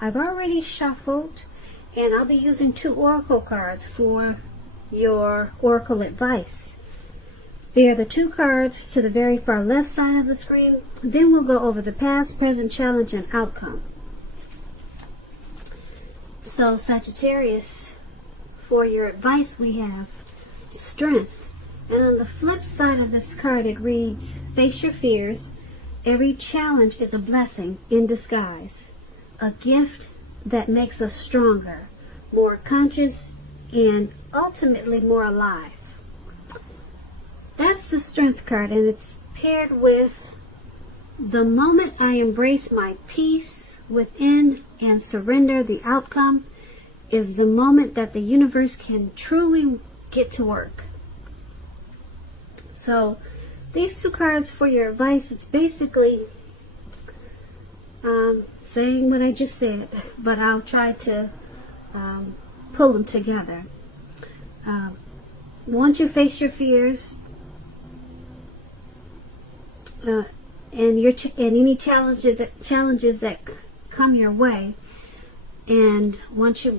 I've already shuffled, and I'll be using 2 oracle cards for your oracle advice. They are the 2 cards to the very far left side of the screen. Then we'll go over the past, present, challenge, and outcome. So Sagittarius, for your advice we have strength. And on the flip side of this card it reads, face your fears. Every challenge is a blessing in disguise. A gift that makes us stronger, more conscious, and ultimately more alive. That's the strength card, and it's paired with the moment I embrace my peace within and surrender the outcome is the moment that the universe can truly get to work. So these 2 cards for your advice, it's basically saying what I just said, but I'll try to pull them together. Once you face your fears, and any challenges that come your way, and once you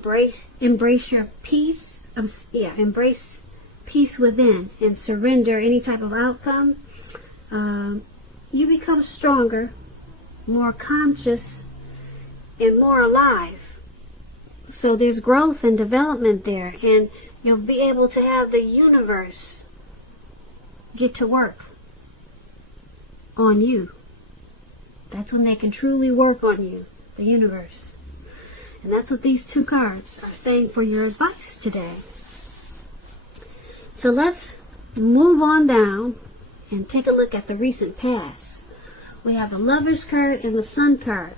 embrace your peace, embrace peace within and surrender any type of outcome, you become stronger, more conscious, and more alive. So there's growth and development there, and you'll be able to have the universe get to work on you. That's when they can truly work on you, the universe. And that's what these 2 cards are saying for your advice today. So let's move on down and take a look at the recent past. We have the Lovers card and the Sun card.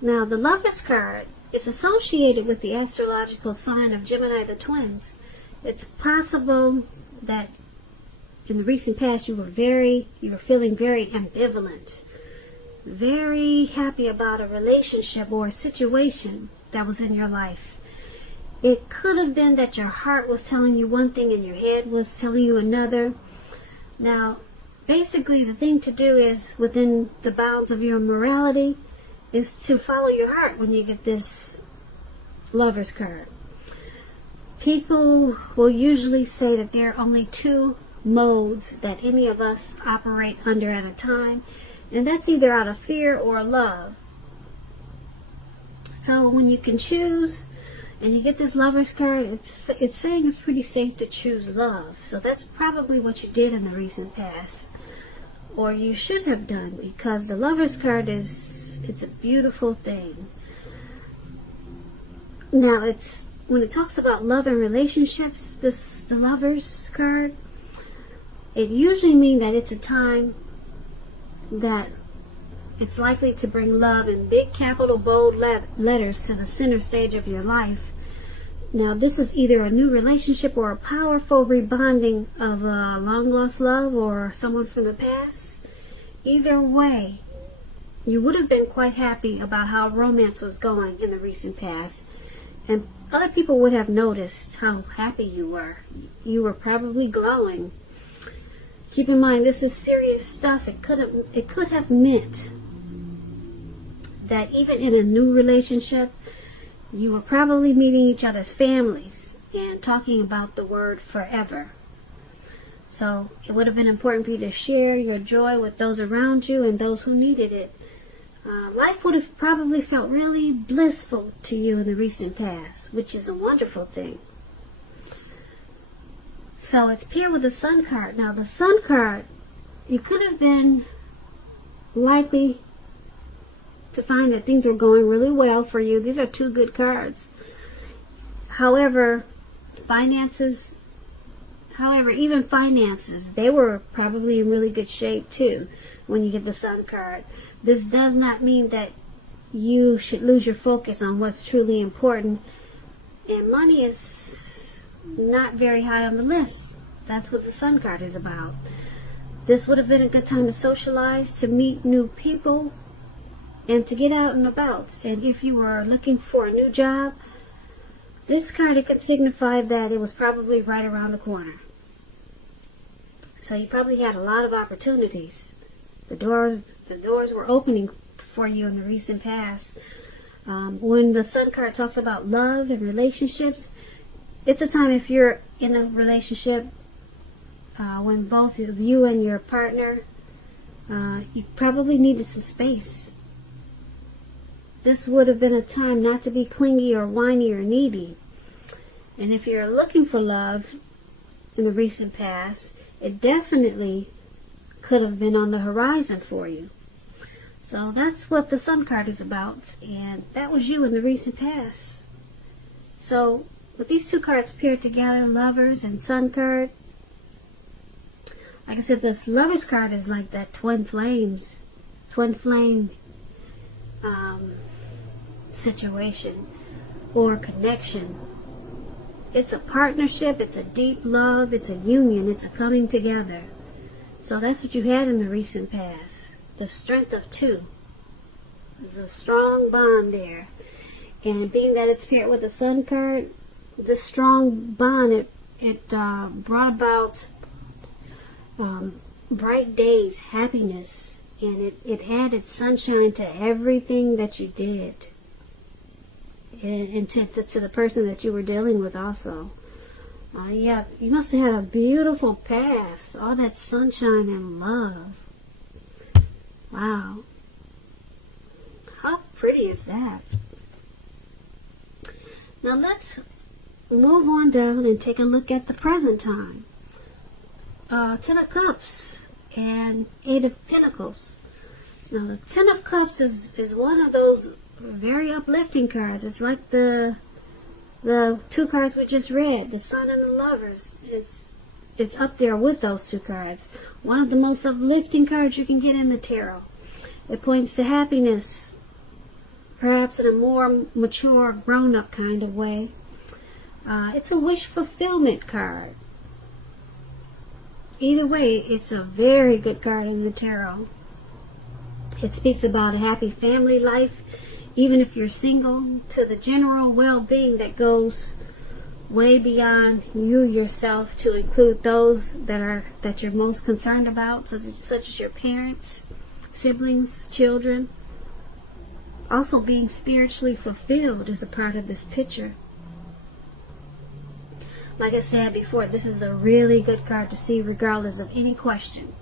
Now the Lovers card is associated with the astrological sign of Gemini, the twins. It's possible that in the recent past you were feeling very ambivalent, very happy about a relationship or a situation that was in your life. It could have been that your heart was telling you one thing and your head was telling you another. Now, basically the thing to do is, within the bounds of your morality, is to follow your heart when you get this Lovers card. People will usually say that there are only 2 modes that any of us operate under at a time, and that's either out of fear or love. So when you can choose and you get this Lovers card, it's saying it's pretty safe to choose love. So that's probably what you did in the recent past, or you should have done, because the Lovers card it's a beautiful thing. Now when it talks about love and relationships, the Lovers card, it usually means that it's a time that it's likely to bring love in big capital bold letters to the center stage of your life. Now this is either a new relationship or a powerful rebonding of a long lost love or someone from the past. Either way, you would have been quite happy about how romance was going in the recent past, and other people would have noticed how happy you were. You were probably glowing. Keep in mind, this is serious stuff. It could have meant that even in a new relationship, you were probably meeting each other's families and talking about the word forever. So it would have been important for you to share your joy with those around you and those who needed it. Life would have probably felt really blissful to you in the recent past, which is a wonderful thing. So it's paired with the Sun card. Now the Sun card, you could have been likely to find that things were going really well for you. These are 2 good cards. However, even finances, they were probably in really good shape too when you get the Sun card. This does not mean that you should lose your focus on what's truly important. And money is not very high on the list. That's what the Sun card is about. This would have been a good time to socialize, to meet new people, and to get out and about. And if you were looking for a new job, this card, it could signify that it was probably right around the corner. So you probably had a lot of opportunities. The doors were opening for you in the recent past. When the Sun card talks about love and relationships, it's a time if you're in a relationship, when both of you and your partner, you probably needed some space. This would have been a time not to be clingy or whiny or needy. And if you're looking for love in the recent past, it definitely could have been on the horizon for you. So that's what the Sun card is about, and that was you in the recent past. So with these two cards paired together, Lovers and Sun card, like I said, this Lovers card is like that twin flame situation or connection. It's a partnership, it's a deep love, it's a union, it's a coming together. So that's what you had in the recent past. The strength of two. There's a strong bond there. And being that it's paired with the Sun card, this strong bond, it brought about bright days, happiness, and it added sunshine to everything that you did. And to the person that you were dealing with also. Yeah, you must have had a beautiful past. All that sunshine and love. Wow. How pretty is that? Now let's move on down and take a look at the present time. Ten of Cups and Eight of Pentacles. Now the Ten of Cups is one of those very uplifting cards. It's like the two cards we just read, the Sun and the Lovers. It's up there with those two cards. One of the most uplifting cards you can get in the tarot. It points to happiness, perhaps in a more mature, grown-up kind of way. It's a wish fulfillment card. Either way, it's a very good card in the tarot. It speaks about a happy family life, even if you're single, to the general well-being that goes way beyond you yourself, to include those that you're most concerned about, such as your parents, siblings, children. Also, being spiritually fulfilled is a part of this picture. Like I said before, this is a really good card to see regardless of any question.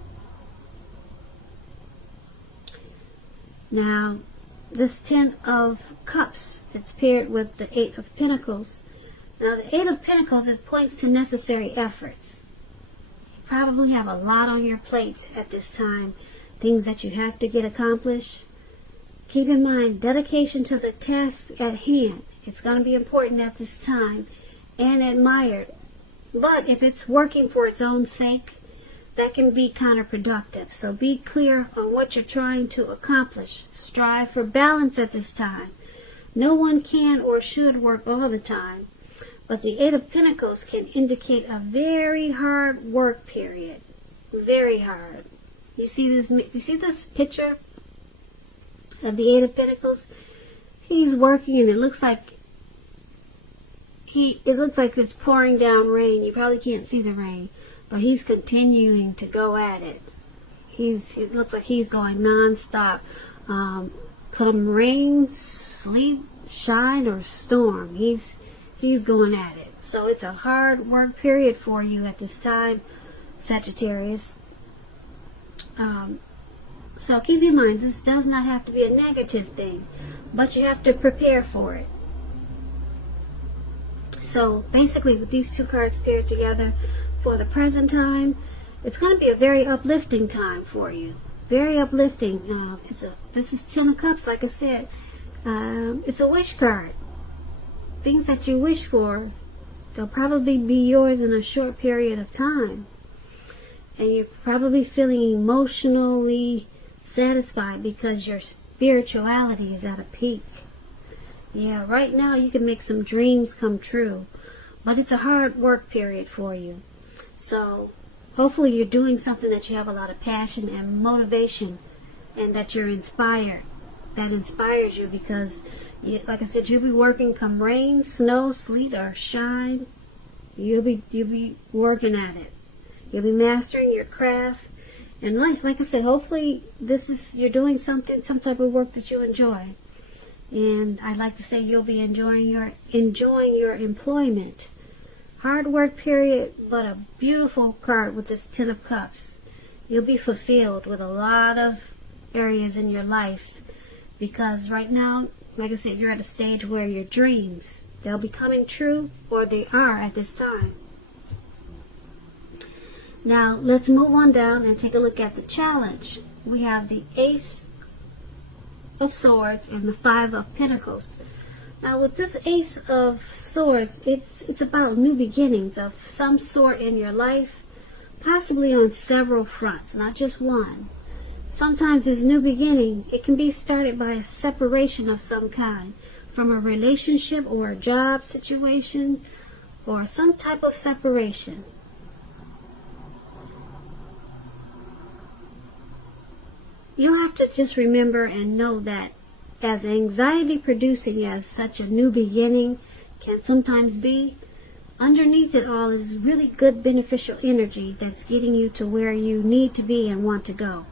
Now, this Ten of Cups, it's paired with the Eight of Pentacles. Now, the Eight of Pentacles, it points to necessary efforts. You probably have a lot on your plate at this time, things that you have to get accomplished. Keep in mind, dedication to the task at hand. It's going to be important at this time and admired. But if it's working for its own sake, that can be counterproductive. So be clear on what you're trying to accomplish. Strive for balance at this time. No one can or should work all the time, but the Eight of Pentacles can indicate a very hard work period. Very hard. You see this picture of the Eight of Pentacles? He's working, and it looks like it's pouring down rain. You probably can't see the rain, but he's continuing to go at it. It looks like he's going non-stop. Come rain, sleet, shine, or storm, he's going at it. So it's a hard work period for you at this time, Sagittarius. So keep in mind, this does not have to be a negative thing, but you have to prepare for it. So basically, with these two cards paired together for the present time, it's going to be a very uplifting time for you. Very uplifting. This is Ten of Cups, like I said. It's a wish card. Things that you wish for, they'll probably be yours in a short period of time. And you're probably feeling emotionally satisfied because your spirituality is at a peak. Yeah, right now you can make some dreams come true, but it's a hard work period for you. So hopefully you're doing something that you have a lot of passion and motivation, and that you're inspired. That inspires you because, like I said, you'll be working come rain, snow, sleet, or shine. You'll be working at it. You'll be mastering your craft. And like I said, hopefully you're doing some type of work that you enjoy. And I'd like to say you'll be enjoying your employment. Hard work period, but a beautiful card with this Ten of Cups. You'll be fulfilled with a lot of areas in your life, because right now, like I said, you're at a stage where your dreams, they'll be coming true, or they are at this time. Now, let's move on down and take a look at the challenge. We have the Ace of Swords and the Five of Pentacles. Now, with this Ace of Swords, it's about new beginnings of some sort in your life, possibly on several fronts, not just one. Sometimes this new beginning, it can be started by a separation of some kind, from a relationship or a job situation, or some type of separation. You have to just remember and know that as anxiety producing as such a new beginning can sometimes be, underneath it all is really good beneficial energy that's getting you to where you need to be and want to go.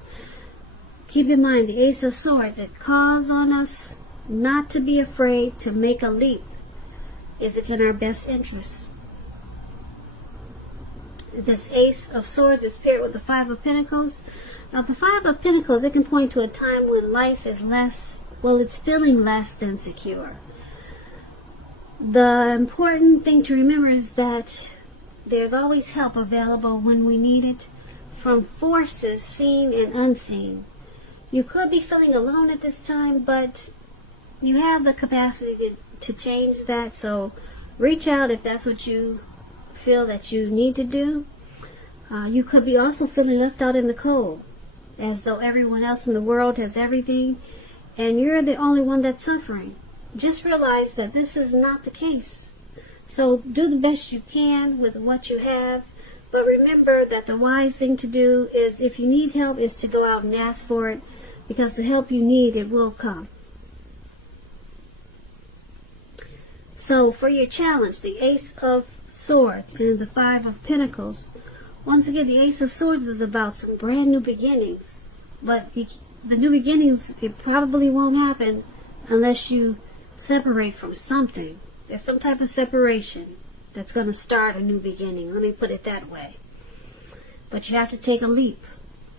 Keep in mind, the Ace of Swords, it calls on us not to be afraid to make a leap if it's in our best interest. This Ace of Swords is paired with the Five of Pentacles. Now, the Five of Pentacles, it can point to a time when life is it's feeling less than secure. The important thing to remember is that there's always help available when we need it, from forces seen and unseen. You could be feeling alone at this time, but you have the capacity to change that, so reach out if that's what you feel that you need to do. You could be also feeling left out in the cold, as though everyone else in the world has everything and you're the only one that's suffering. Just realize that this is not the case. So do the best you can with what you have, but remember that the wise thing to do is, if you need help, is to go out and ask for it, because the help you need, it will come. So for your challenge, the Ace of Swords and the Five of Pentacles, once again, the Ace of Swords is about some brand new beginnings, but the new beginnings, it probably won't happen unless you separate from something. There's some type of separation that's going to start a new beginning. Let me put it that way. But you have to take a leap.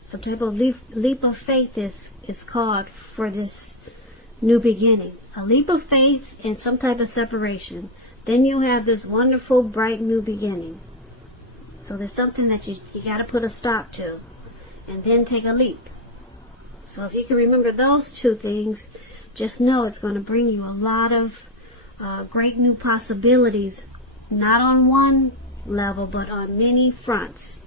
Some type of leap of faith is called for this new beginning. A leap of faith and some type of separation. Then you'll have this wonderful, bright new beginning. So there's something that you got to put a stop to, and then take a leap. So if you can remember those two things, just know it's going to bring you a lot of great new possibilities, not on one level, but on many fronts.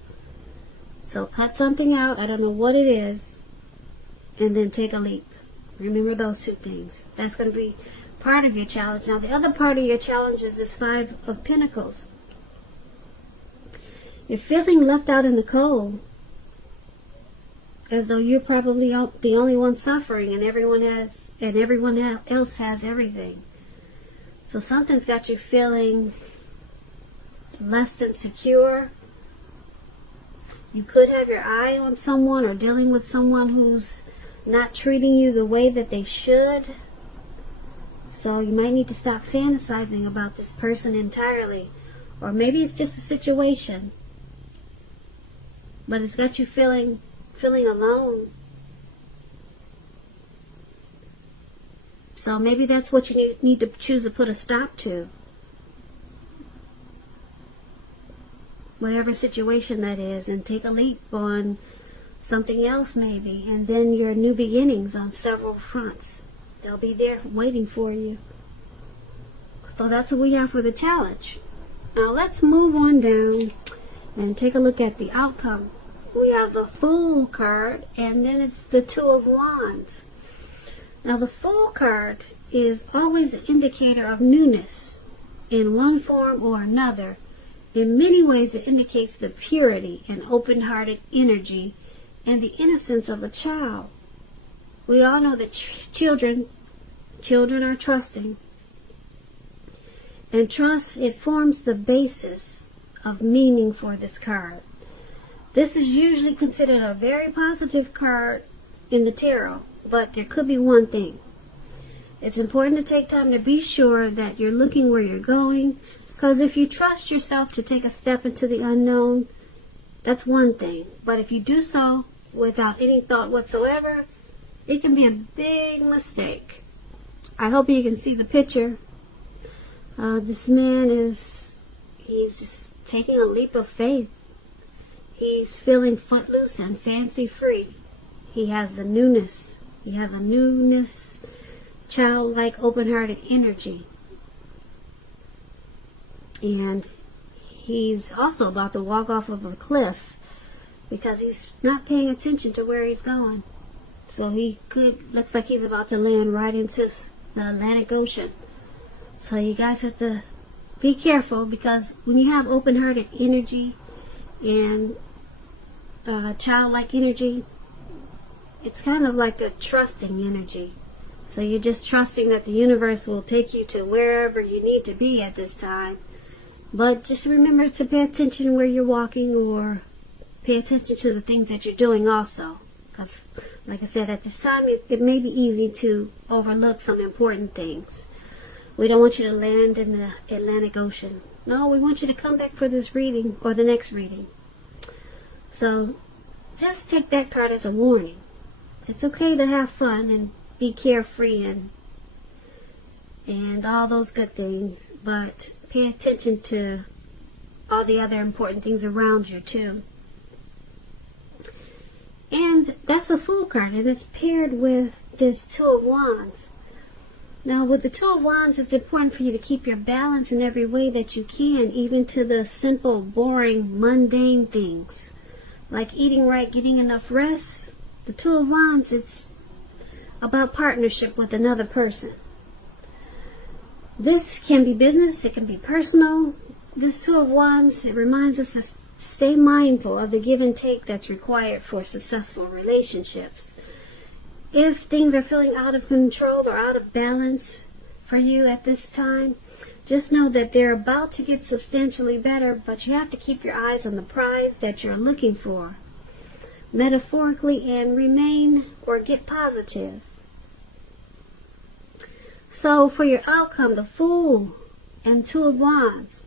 So cut something out, I don't know what it is, and then take a leap. Remember those two things. That's going to be part of your challenge. Now, the other part of your challenge is this Five of Pentacles. You're feeling left out in the cold, as though you're probably the only one suffering, and everyone else has everything. So something's got you feeling less than secure. You could have your eye on someone or dealing with someone who's not treating you the way that they should. So you might need to stop fantasizing about this person entirely. Or maybe it's just a situation, but it's got you feeling alone. So maybe that's what you need to choose to put a stop to. Whatever situation that is, and take a leap on something else maybe, and then your new beginnings on several fronts. They'll be there waiting for you. So that's what we have for the challenge. Now let's move on down and take a look at the outcome. We have the Fool card, and then it's the Two of Wands. Now the Fool card is always an indicator of newness in one form or another. In many ways it indicates the purity and open-hearted energy and the innocence of a child. We all know that children are trusting. And trust, it forms the basis of meaning for this card. This is usually considered a very positive card in the tarot, but there could be one thing. It's important to take time to be sure that you're looking where you're going, because if you trust yourself to take a step into the unknown, that's one thing. But if you do so without any thought whatsoever, it can be a big mistake. I hope you can see the picture. This man he's just taking a leap of faith. He's feeling footloose and fancy free. He has the newness. He has a newness, childlike, open-hearted energy. And he's also about to walk off of a cliff because he's not paying attention to where he's going. So looks like he's about to land right into the Atlantic Ocean. So you guys have to be careful, because when you have open-hearted energy and childlike energy, it's kind of like a trusting energy. So you're just trusting that the universe will take you to wherever you need to be at this time. But just remember to pay attention where you're walking, or pay attention to the things that you're doing also. Because, like I said, at this time, it may be easy to overlook some important things. We don't want you to land in the Atlantic Ocean. No, we want you to come back for this reading or the next reading. So just take that card as a warning. It's okay to have fun and be carefree and all those good things, but pay attention to all the other important things around you too. And that's a Fool card, and it's paired with this Two of Wands. Now, with the Two of Wands, it's important for you to keep your balance in every way that you can, even to the simple, boring, mundane things, like eating right, getting enough rest. The Two of Wands, it's about partnership with another person. This can be business, it can be personal. This Two of Wands, it reminds us to stay mindful of the give and take that's required for successful relationships. If things are feeling out of control or out of balance for you at this time, just know that they're about to get substantially better, but you have to keep your eyes on the prize that you're looking for, metaphorically, and remain or get positive. So for your outcome, the Fool and Two of Wands.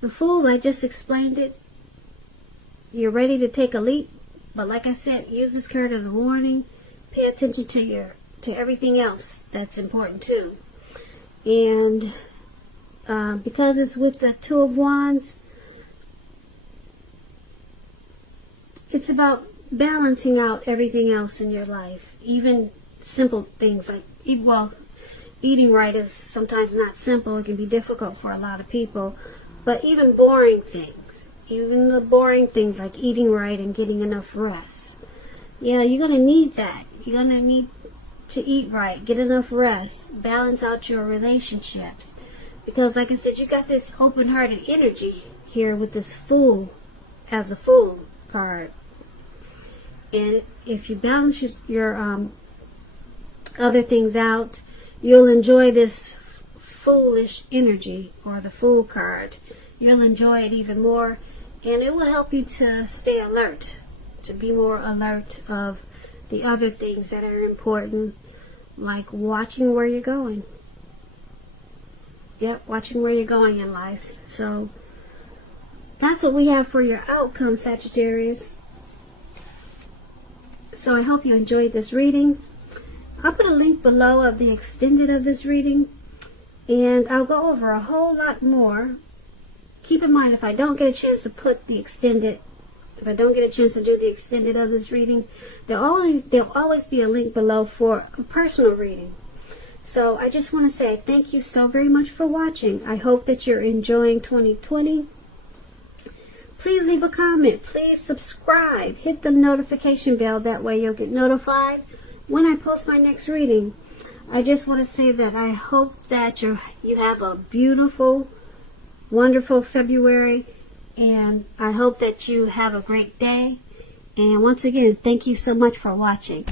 The Fool, I just explained it. You're ready to take a leap, but like I said, use this card as a warning. Pay attention to everything else that's important too. And because it's with the Two of Wands, it's about balancing out everything else in your life. Even simple things like, eating right is sometimes not simple. It can be difficult for a lot of people. But even boring things, even the boring things like eating right and getting enough rest. Yeah, you're going to need that. You're going to need to eat right, get enough rest, balance out your relationships. Because like I said, you got this open-hearted energy here with this Fool as a Fool card. And if you balance your other things out, you'll enjoy this foolish energy, or the Fool card. You'll enjoy it even more, and it will help you to stay alert, to be more alert of the other things that are important, like watching where you're going. Yep, watching where you're going in life. So that's what we have for your outcome, Sagittarius. So I hope you enjoyed this reading. I'll put a link below of the extended of this reading, and I'll go over a whole lot more. Keep in mind, if I don't get a chance to put the extended, if I don't get a chance to do the extended of this reading, there'll always be a link below for a personal reading. So I just want to say thank you so very much for watching. I hope that you're enjoying 2020. Please leave a comment. Please subscribe. Hit the notification bell. That way you'll get notified when I post my next reading. I just want to say that I hope that you have a beautiful, wonderful February, and I hope that you have a great day. And once again, thank you so much for watching.